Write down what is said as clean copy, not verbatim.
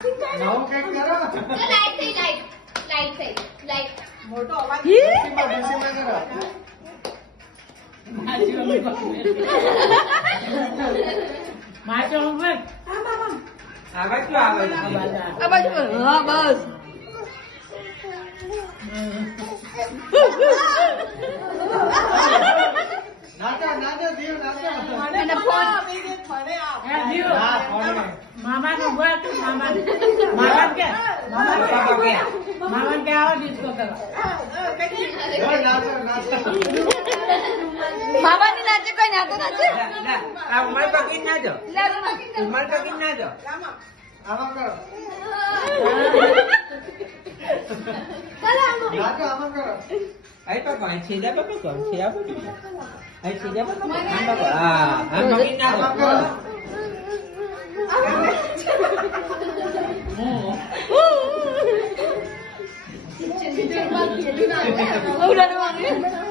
નવો કેક કરો. લાઈટ થઈ મોટો અવાજ ડસીમાં કરો. માચો ઉપર આવાજ કયો આવે છે? આ બાજુ પર. હા બસ નાચો દીવ નાચો. અને ફોન મને આપ હે દીવ હા, ફોન. મામા નું વાત મામા કે મામા કે આવો ડિસ્કો કરવા જો નાચો નાચો. મામાની નાચે કોઈ નાતો નાચે આ ઉમર પકડી ના જો લે ઉમર પકડી ના જો આમાં કરો. નાચો આમાં કરો. આઈ પાપા આ છેડા પાપા કોણ છે આ પાપા આ છેડા પાપા આમ પાપા હા આમ પકડી ના આમાં જો કરો. ઉડાડવાનું